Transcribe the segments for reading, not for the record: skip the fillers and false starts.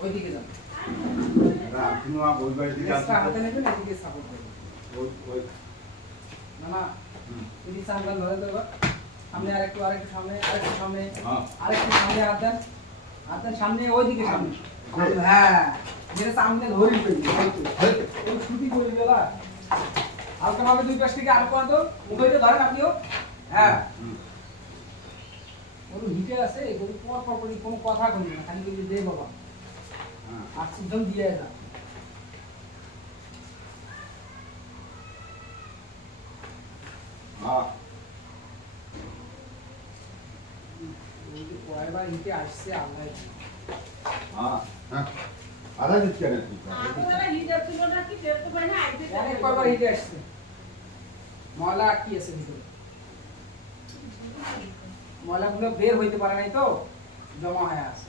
ওইদিকে যান হাতে নেবেন এদিকে সাপোর্ট করবেন না না যদি চাঙ্গাল ধরে দেবো সামনে আরেকটু সামনে আরেকটু সামনে হাত দেন সামনে ওইদিকে সামনে হ্যাঁ যেটা সামনে ধরি ওই ছুটি করে দিলা হালকা ভাবে দুই পাশ থেকে আর করে দাও মুখে ধরেন আপনিও হ্যাঁ ওর হিটে আছে এগুলো পর কোনো কথা বলবে না খালি বলবে দে বাবা আর সিদ্ধম দিয়ে যা কয়বার হিটে আসছে আল্লাহ আধা দিচ্ছে না কয়বার হিটে আসছে ময়লা কি আছে ভিতরে ময়লাগুলো বের হইতে পারে নাই তো জমা হয়ে আছে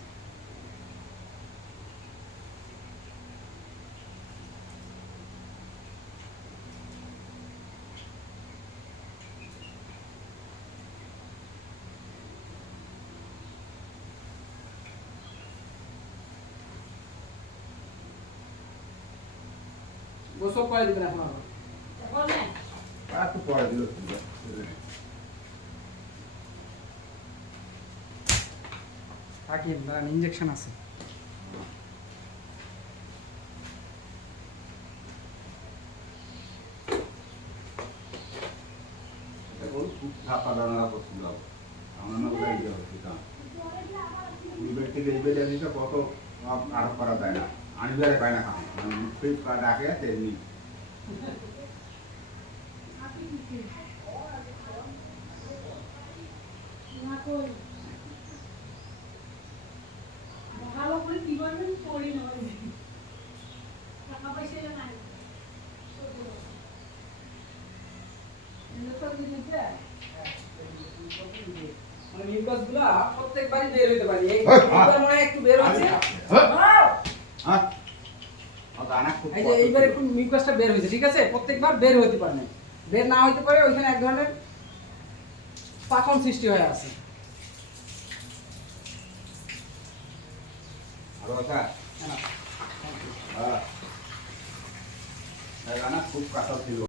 গোসল করে দিবেন এখন আর তো পড়া দিল থাকিন দাঁড়ান ইঞ্জেকশন আছে খুব ছাপা দানা করছিল আমার না বলে দিয়ে হবে সেটা বেড থেকে এই বেড দিতে কত আরো করা যায় না আনিবারে পায় না খাওয়া ফিট ডাকে তেমনি ভালো করে কি করবেন পড়ি না টাকা পয়সা নাই মানে মিউকাসগুলা প্রত্যেকবারই বের হইতে পারে এই মানে একটু বের হচ্ছে হ্যাঁ গানা খুব এই যে এইবার একটু মিউকাসটা বের হইছে ঠিক আছে প্রত্যেকবার বের হইতে পারে না বের না হইতে পারে ওইখানে এক ধরনের পাকন সৃষ্টি হয়ে আছে আরো আছে হ্যাঁ গানা খুব কাটা ছিল